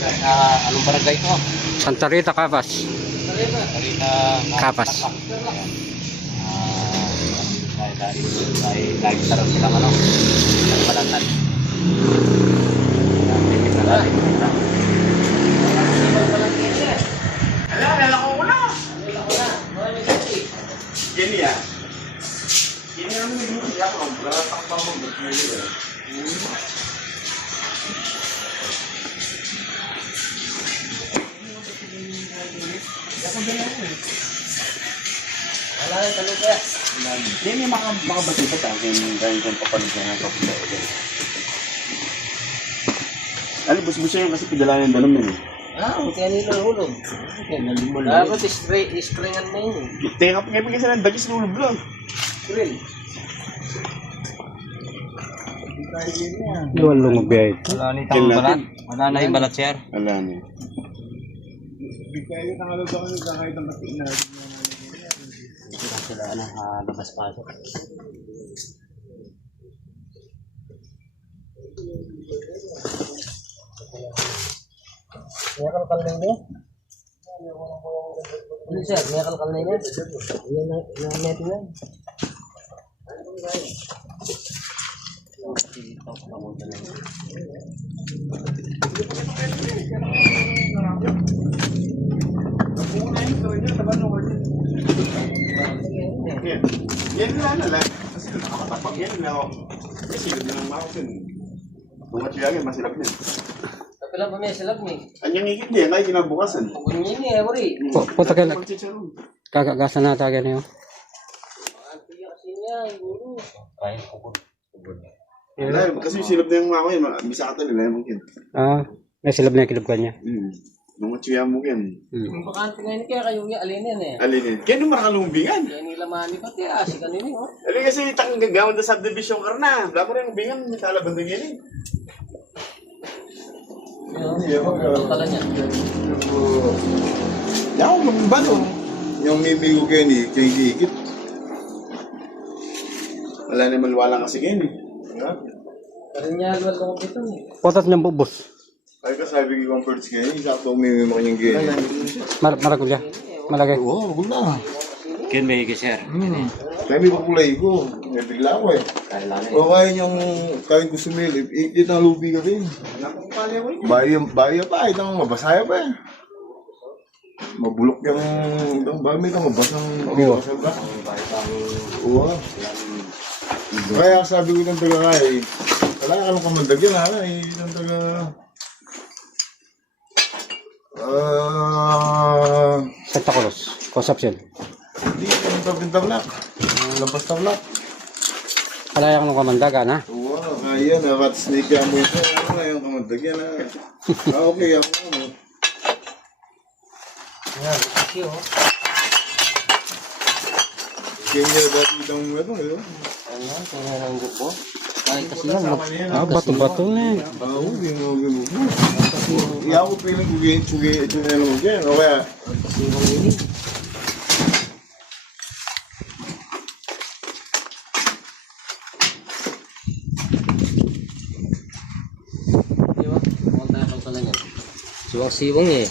Anong barangay ito? Santa Rita, Capas. Capas. Lagi sarap silang ano, balatan. Alam ko na. Gini ya. Gini ang minuto ya, beratak bangun berkeliling. Wala na talaga. Hindi makabatibat ang ganyan kung papaligyan ng kapila ulit. Ano, bus-bus yan kasi pidala ng dalom yun eh. Kaya nila hulog. Dapat stringan na yun. Teka pa kasi ng dagis lulog lang. Grill. Iwan lumog biyay. Wala na itang balat. Wala na yung balat, sir. Wala na. Sila labas-pasok. May kalkal na yun? Ano sir? May kalkal na yun? Yung neto yan. Yan na lang. Kasi nakakatapag yan na ako. Kasi silap din ang makasin. Bungat siya yan, masilap din. Kapila pa may silap ni. Anyang higit niya, kaya kinabukasan. Kunin niya, wari. Puta ka lang. Kakagasan na tayo niyo. Kasi silap na yung makasin, bisa ka talaga mungkin. May silab na kilab ka niya. Bungat siya mungkin. Yung bakante ngayon kaya kayo yung alin yan eh. Alin yun? Kaya nung makalumbingan. Kaya nila mani pati si kanini oh. Alin kasi itang gagawin na subdivision ka na. Wala ko rin ang bingan, may talabandang yan eh. Yung pala niya. Yaw, ba no? Yung mimigo kayo ni higit. Wala naman wala kasi yan eh. Pero niya alwal ko ito eh. Putas niyang bubos. Ay ka sabi ko comforts kayo, sakto mimimo kanyang gini. Maragulya. Malagay. Oo, wag na. Ken may higit sir. Kaya may pakulay ko, may bigla ko eh. O kaya niyang kain ko sumilip, ikit ang lubi ka rin. Baya pa, itang mabasaya pa eh. Mabulok yung bami ka, mabasang ba? Oo. Kaya sabi ko ng taga kaya, wala ka nung kamandagyan ha, ng taga... Santa Cruz. Concepcion. Hindi, yung tabing-tablak. Lampas tablak. Alayang nung kamandaga na. Oo, kaya na, rat snake yan mo ito. Ano na yung kamandagyan na. Okay, ako ano. Yan, kasi oh. Kaya nga dati itang ano, yun. Ano, kaya nang grupo. Ay, kasi yan. Bato-bato na eh. Oo, ginugin mo. Iya ko piling kugin ito na lang dyan. O kaya, Kasi yung ini. Di ba? Mukhang takal ka lang yan. Siwang-siwang eh.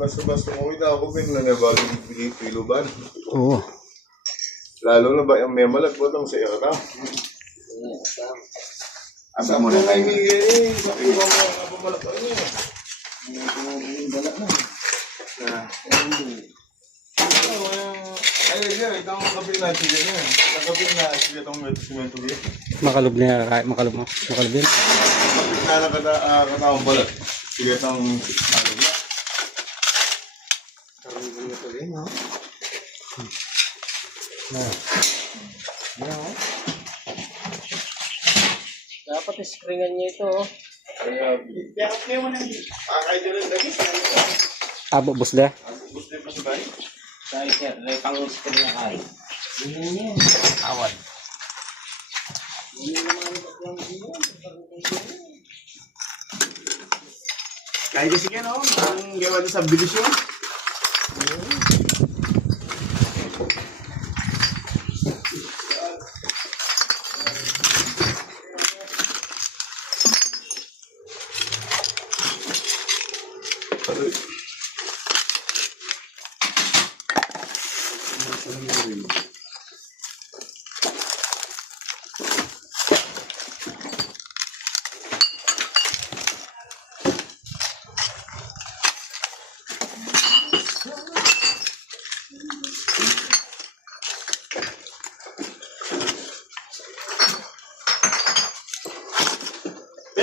basta-basta kumita ako pinanabagin piluban. Oo. Lalo na ba yung may malagpotang sa iyo ka? Asa mo na kayo. Sabi ko mo nga pumalakpan niya. Dala na. Ay, itong kapit na sige niya. Ang kapit na sige itong simento niya. Makalub niya. Makalub yan. Kapit na nakataong balat. Sige itong alog na. Karungan mo tuloy, no? Dapat ispringan niya ito, oh. Kaya mo na akay dyan ang dagis. Bubos na. Gusto pa sa bahay. Dahil sir, may pang-spring na kain. Hindi niya. Awad. Kaya kasi yan o. Ang gawa na subdivision.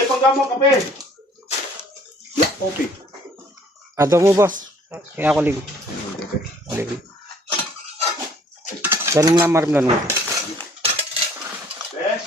Pagkama kape. Black coffee. Ato mo, boss. Kaya ako lig. Tanong na marim na nung. Eh?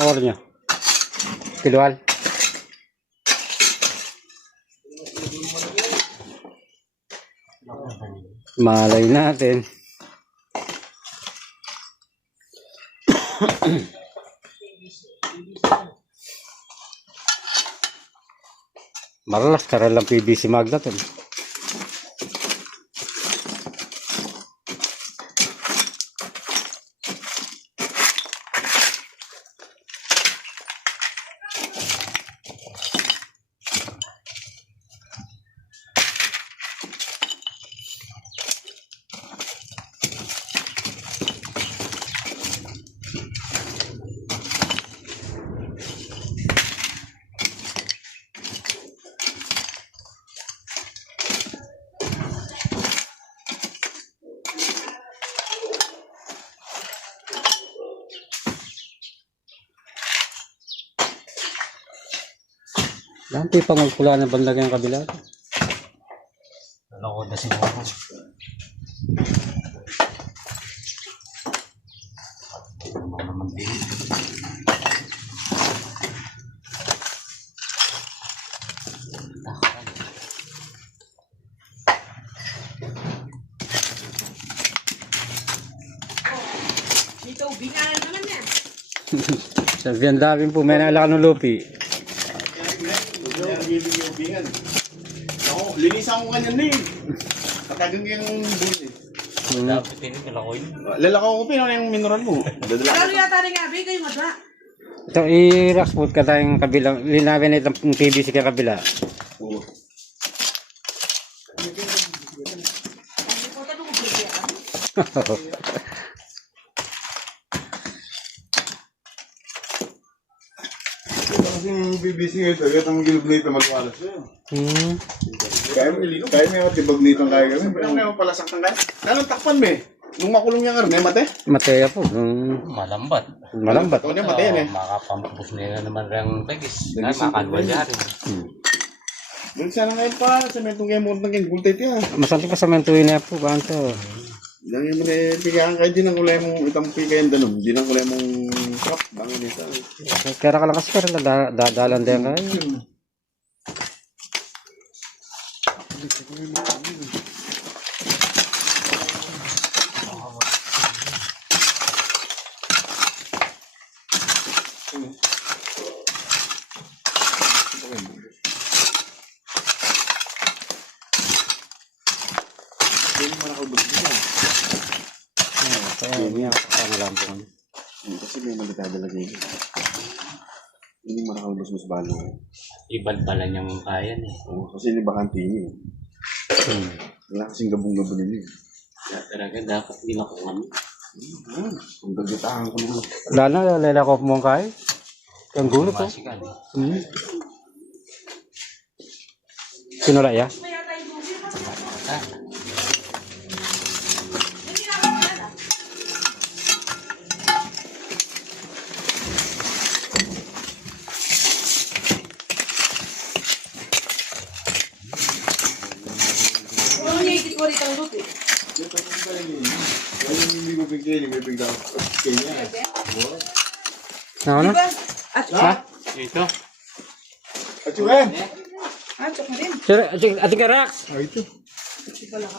Or niya. Kilual. Malay natin. Maralas karal lang PVC Magna to. Dante pa magpula na bandag yung kabila. Ano ko na siguro. Dito, bingalan naman yan. Sabi ang dami po, may nalakan ng lupi. Ako, linisan ko kanyan na yun. Katagang yung buwan eh. Dapat pinipalakoy. Lalakaw ko pinano yung mineral mo. Lalo yata rin nga, kayo madra. Ito, i-rockwood ka tayong kabilang. Linawin na itong PVC ka kabila. Oo. Hindi ko tanong kung pwede yan. Kasi yung BBC ngayon, talaga ang gilib na ito magwalas yun. Kaya may matibag nito ang kaya kami. Ano kayo palasak ng kaya? Anong takpan mo eh? Nung makulong yung karne, mate? Mateya po. Malambat. Malambat. Ito niya mate yan eh. Makapampus na naman rin tagis. Makakalwa niya rin. Doon sana ngayon pa, sa metong kayo mo ng gultate yan. Masanti pa sa mentuin na po, banto. Diyan yung mga pigahan kayo, di nang kulay mong itang pigayan danom. Di nang kulay mong crop, bangan nito. Kaya ka lang kasi pero dadalan din kayo. Hindi mo nakabot niya. Kaya niya, pangalam po. Kasi may magdadalagay niya. Hindi mo nakalabas balo. Ibal pala niyang kaya eh. Kasi hindi bakante niya. Wala kasing gabong-gabo nila. Talaga dapat nilakuan. Ang gagitahan ko naman. Lala, lela ko mo kay. Ang gulo ko. Basikan. Sinula ya? Ano niya ikit ko rito ang lupi? Ayun, hindi ko bigyan, may bigla ako. Kanya. Ano? Diba? At Ha? Ito. At yun eh. chok na rin. Sir, ati ka Rax. Ay, ito.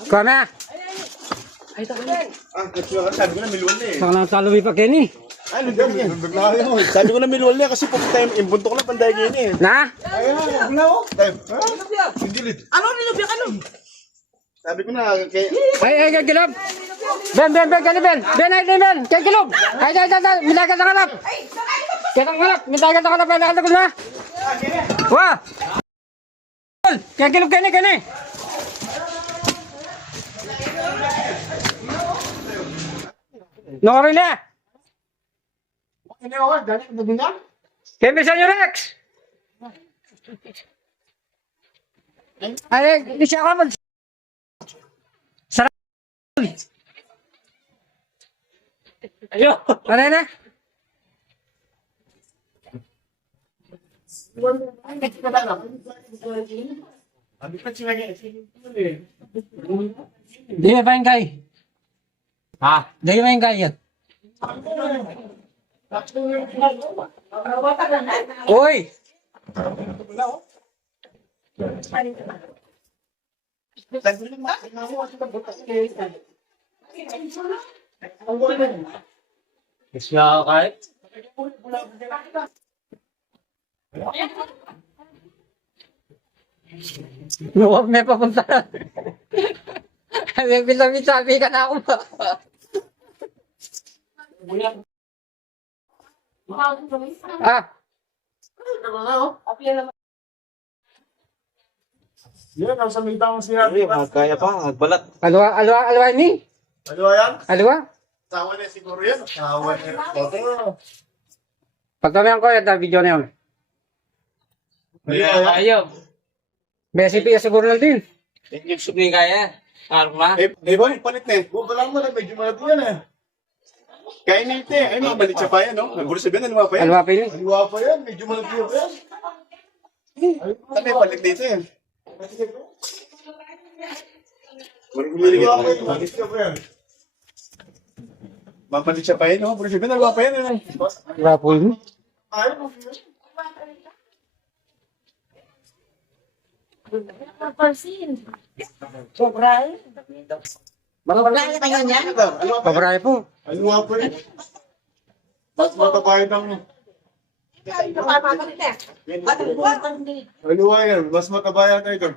Kuha na. Ay, ito ko rin. At yun, sabi ko na milwan na eh. Baka nang salumi pa Kenny. Ay, nandun yan. Sabi ko na milwan na kasi pag tayo imbuntok na panday kayo eh. Na? Ayun, wala ko. Tayo. Ha? Nilubya. Sindilit. Ano nilubya ka nun? Sabi ko na, kay... Ay, kay Kilob. Ben, kay Ben. Ben, kay Kilob. Ay, minagat ang kalap. Ay, sakay ko. Kitang kalap, minagat ang kalap. Minagat ko na. Wah. Kay Kilob, Kenny. Nakarin na. Hindi ako, dali ko na. Kay Miss Rex. Ay, di siya ako mag... Sarap. Ayo. Ano na? Sabi ko, sinagay. Di ba yung kay? Ha? Di ba yung kay yan? Uy! Gusto na ako kahit? Huwag may papunta. May sabi ka na ako ba? Ah, Yan, ang samita mong sinabi. Kaya pa, agbalat. alwa ni? Ano yan? Alwa? Tawa na siguro yan. Tawa na. Pagkamihan ko yung video na yun. Ayaw. May CPS siguro lang din. Yung subli kaya. Parang ma. Eh, ba, palit na eh. Bala mo na, medyo malati yan eh. Kain na ito eh. Ay, mga balit siya pa yan, no? Nagulo sabihin, ano pa yan? Alwa pa yun. Aliwa pa yan, medyo malaki pa yan. Sabi, palit na ito eh. Aliwa pa yan, malaki pa yan. Mapalit siya pa yan, no? Pero sabihin, ano pa yan? Alwa po yun. Ayaw mo. Sobra eh. Wala na kayo niyan? Pabaray po. Aliwa pa yan. Mas matabayan ng... Aliwa yan, mas matabayan na ito.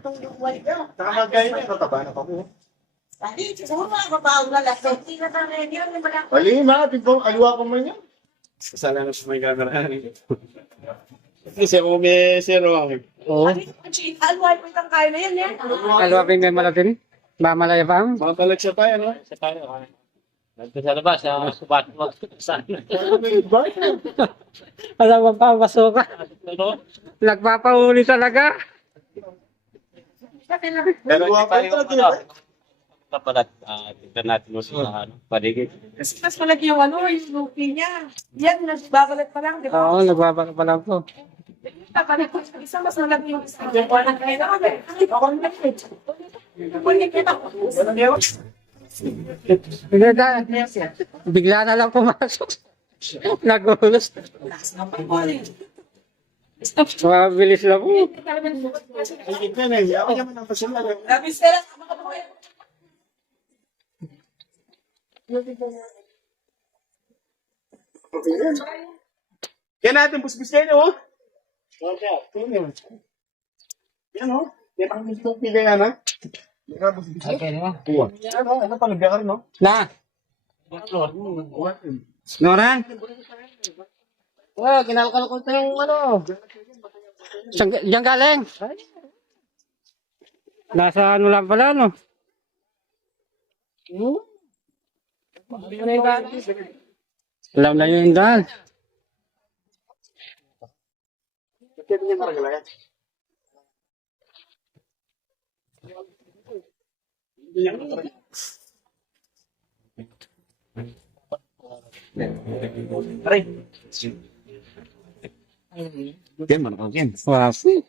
Saka magkain yan, mataba na pa po. Ali, mga tigpong, aliwa pa man yan. Kasala na sa may camera. Kasi ako may zero ako. Oo. Alway po itang kain na yan eh. Alwa pa yung may malaki ni. Mamalaya pa ang. Mga palag siya pa yan, no? Sa tayo. Nandito sa labas, sa subat mo. Saan? Alam mo pa, masuka. Ano? Nagpapahuli talaga. Aliwa pa yan talaga. Kapalat, tignan natin mo sa paligid. Kasi mas malaki yung ano, yung lupi niya. Yan, nagbabalat pa lang, di ba? Oo, nagbabaka pa lang po. Babalat pa lang. Isa mas malaki yung isa. Wala kayo na kami. Ako na Kunin kita. Bigla na lang pumasok. Nagulos. Mabilis lang po. Ay, ito na eh. Ako naman ang pasila. Grabe sila. Makabuhay. Kaya natin, busbus kayo, no? Okay, yan, no? Yan ang gusto ko kaya na. Okay, naman. Yan, no? Ano pa, nagbiya ka rin, no? Na. Noran? Oh, kinakal ko yung ano. Diyan galing? Nasa ano lang pala, no? Alam na yun daan. Pwede niya maragalayan. Ken, mana kau Ken? Wapi.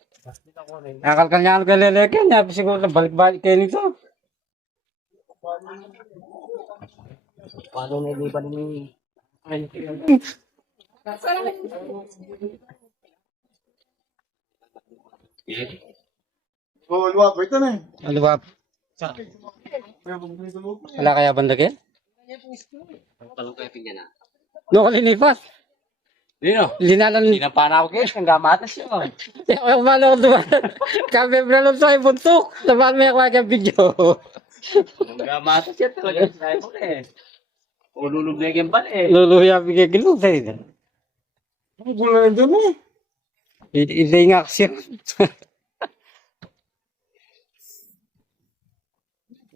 Akal niya ang kalelekin. Yapi siguro na balik-balik kayo nito. Paano na iliban ni... Oh, luwag, ito na eh. Ano ba? Wala kaya bandakin? Talong kayo pinya na. No, kalinipas. Dino? Linalan. Pinapana ako kayo. Ang gamatas yun. Yung malo ko dumaan. Kami bralong sa ibuntok. Naman may ako ang video. Ang gamatas yan talaga. Sabi ko eh. Ululog na yung pala eh. Luluya bigay kilong sa'yo. Ano gula na dyan mo? Hindi nga kasi.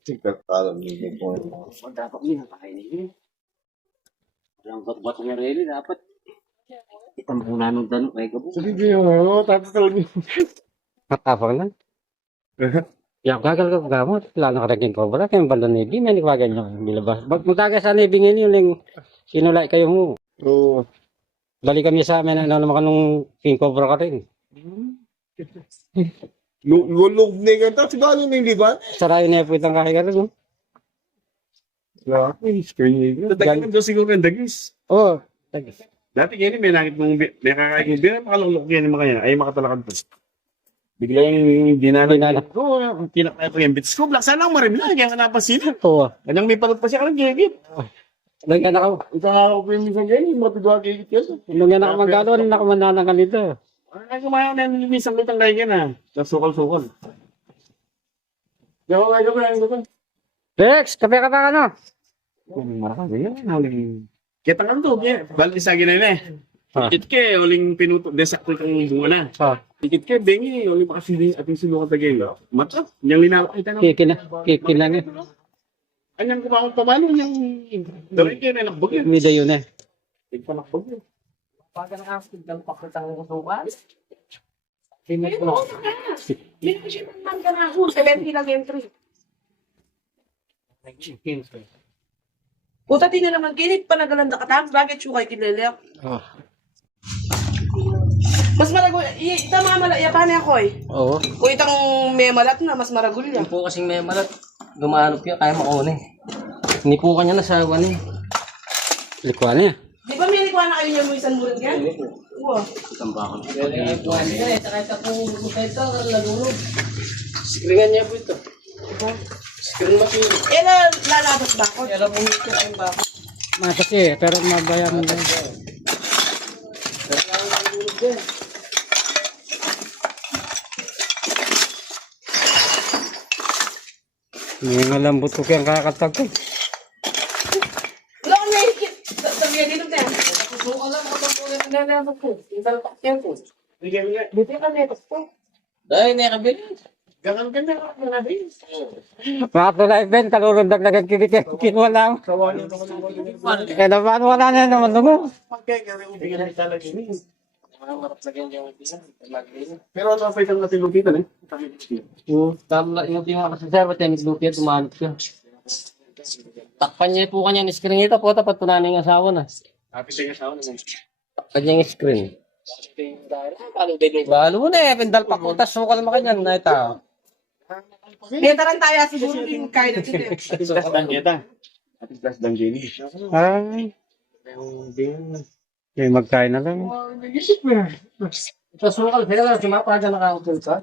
Tingnan alam niyo po. Dapat niya napakainin. Walang bato-bato nga rin dapat. Itang muna nung tanong kay Gabo. Sabi niyo, tapos talaga. Matapang lang. Yang gagal ka gamot. Lalo ka naging cobra. Kaya yung banda Navy. May nagwagan nyo. Bilabas. Magtaga sa Navy ngayon yun. Yung sinulay kayo mo. Oo. Dali kami sa amin. Ano naman ka nung king cobra ka rin. Lulog na yung ganda. Siguro na yung liban. Sarayo na po itang kahit ka rin. No? Laki, screen nigga. Tatagalin daw siguro yung dagis. Oo. Dati ganyan, may nakit mong, may kakain yung beer, makalulok yan yung mga yan, ay makatalakad pa. Bigla yung dinala ko, kinakaya ko yung bits ko, laksa lang marimla, kaya nga napasin. Oo. Kanyang may palot pa siya, anong gigit? Nagyan ako. Ika ako po yung minsan ganyan, yung matudwa gigit yun. Nung yan ako magalo. Nakamandanan ka nito. Ay, kumayaw na yung minsan lutang kayo yan ha, sa sukal-sukal. Yaw, ay, gawin. Rex, kape ka pa ka no? Marami yan, huling... Kita nga to, balik sa gina na eh. Ah. Dikit ke, huling pinuto, desakto kang bunga na. Ah. Dikit ke, bengi, huling makasiling ating sinukat tagay. Mata, yung linakita na. Kiki lang eh. Anyang kumakong pamano, yung... Darin kayo na nakbog yun. Mida yun eh. Nagpanakbog yun. Pag ang asin ng pakutang kusukan. Yun ako na. Yun ko siya naman ka na ako. 70 lang entry. Puta, di na naman kinit pa nagalanda ka tam. Bakit siya kayo kilala? Oh. Mas maragul. Ita mga malaya pa niya ko eh. Oo. Kung itang may malat na, mas maragul yan. Yung po kasing may malat. Gumahanap yun, kaya makone. Hindi po kanya nasawan eh. Likwa niya. Di ba may likuan na kayo niya mo isang bulan yan? Wow. Tambakon. Skringan niya po ito. Skrin maki. Eh, lalabas ba ako? Kaya po ito ay bako. Matas eh, pero mabayaran lang. May malambot ko kayang kakatag ko. Wala akong nahihikit. Sabihan dito na yan. So, alam mo kung ano na nalabas ko. Yung talapak yan ko. Dito yung kanetos ko. Dahil na kabili. Gangan ka na, natin. Mga tulay Ben, kalurundag na kagkikik. Kinuha lang. Eh naman, wala na naman nungo. Bigyan na talaga yun. Marap lagyan niya yung pisa. Pero ano pa itang natin lupitan eh? Tama yung mga kasasabat yan, naglupiat, tumanap siya. Takpan niya po kanya yung screen ito po, tapat tunanin yung asawa na. Happy tayo sa ako na. Takpan niya yung screen. Balo na eh, pendal pa ko, tas sukal makanyan na ito. Netaran tayo siguro din kaya na sila. Atis das dan kita. Atis das dan gini. Ay, may magkain na lang. Ito sukal, pero lang sumapa dyan nakakapil ka.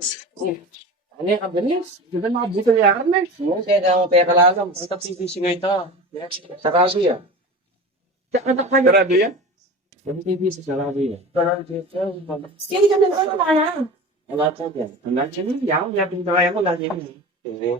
Ano yung kabilis? Di ba nakabito niya ka na eh? Kaya mo pera lang, ang PVC nga ito. Sa kaso yan. Sarado yan? Ang PVC sa kaso yan. Hindi ka na naman kaya. Wala po yan. Ang nandiyan yun, yaw. Yapin na kaya mo, lagi yun. Hindi.